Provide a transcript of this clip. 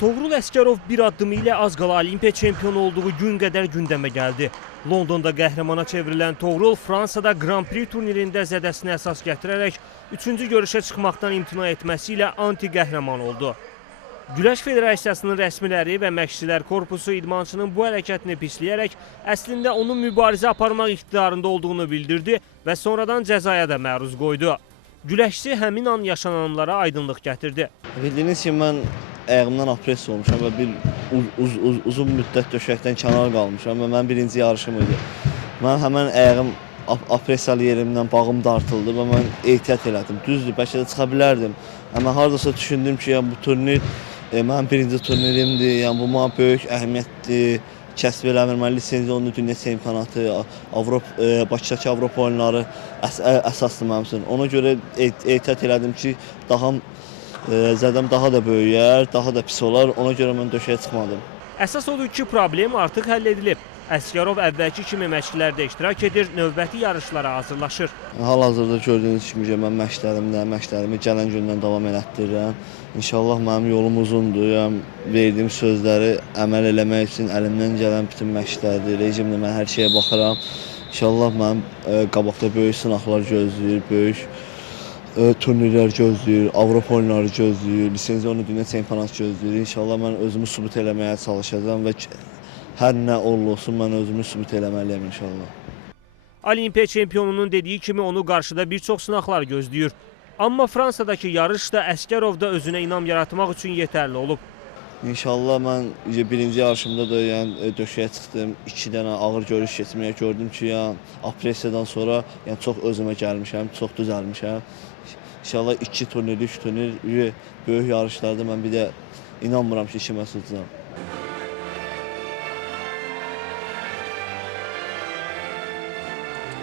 Toğrul Əsgərov bir addımı ilə az qala Olimpiya çempionu olduğu gün qədər gündəmə gəldi. Londonda qəhrəmana çevrilən Toğrul Fransada Grand Prix turnirində zədəsinə əsas gətirərək 3-cü görüşə çıxmaqdan imtina etməsi ilə anti-qəhrəman oldu. Güləş Federasiyasının rəsmiləri və məşqçilər korpusu idmançının bu hərəkətini pisləyərək əslində onun mübarizə aparmaq iqtidarında olduğunu bildirdi və sonradan cəzaya da məruz qoydu. Güləşçi həmin an yaşananlara aydınlıq gətirdi. Bildiyiniz kimi mən ayağımdan operasiya olmuşam və bir uzun müddət döşəkdən kənar qalmışam və mənim birinci yarışım idi. Mən həmən ayağım operasiyalı yerimdən bağım dartıldı və mən ehtiyat elədim. Düzdür, bəlkə də çıxa bilərdim. Amma hardasa düşündüm ki, yəni, bu turnir mənim birinci turnirimdir, yəni bu mənə böyük əhəmiyyətdir. Kəsb eləmir, mən lisenziyonlu dünya çempionatı, Bakıdakı Avropa oyunları əsasdır mənim üçün. Ona görə ehtiyat elədim ki, zədəm daha da böyüyər, daha da pis olar, ona görə mən döşəyə çıxmadım. Əsas odur ki, problem artıq həll edilib. Əsgərov əvvəlki kimi məşqlərdə iştirak edir, növbəti yarışlara hazırlaşır. Hal-hazırda gördüyünüz kimi mən məşqlərimi gələn gündən davam elətdirirəm. İnşallah mənim yolum uzundur. Yəni, verdiyim sözləri əməl eləmək üçün əlimdən gələn bütün məşqlərdir, rejimlə mən hər şeyə baxıram. İnşallah mənim qabaqda böyük sınaqlar gözləyir, böyük turnirlər gözləyir, Avropa oyunları gözləyir, lisenziyonlu dünya çempionatı gözləyir. İnşallah mən özümü sübut eləməyə çalışacağam və hər nə olsun, mən özümü sübut eləməliyəm inşallah. Olimpiya çempionunun dediyi kimi onu qarşıda bir çox sınaqlar gözləyir. Amma Fransadakı yarış da Əsgərovda özünə inam yaratmaq üçün yetərli olub. İnşallah mən birinci yarışımda da döşəyə çıxdım. 2 dənə ağır görüş keçməyə gördüm ki, operasiyadan sonra çox özümə gəlmişəm, çox düzəlmişəm. İnşallah 2 turnir, 3 turnir böyük yarışlarda mən bir də inanmıram ki, işimə tutacağam.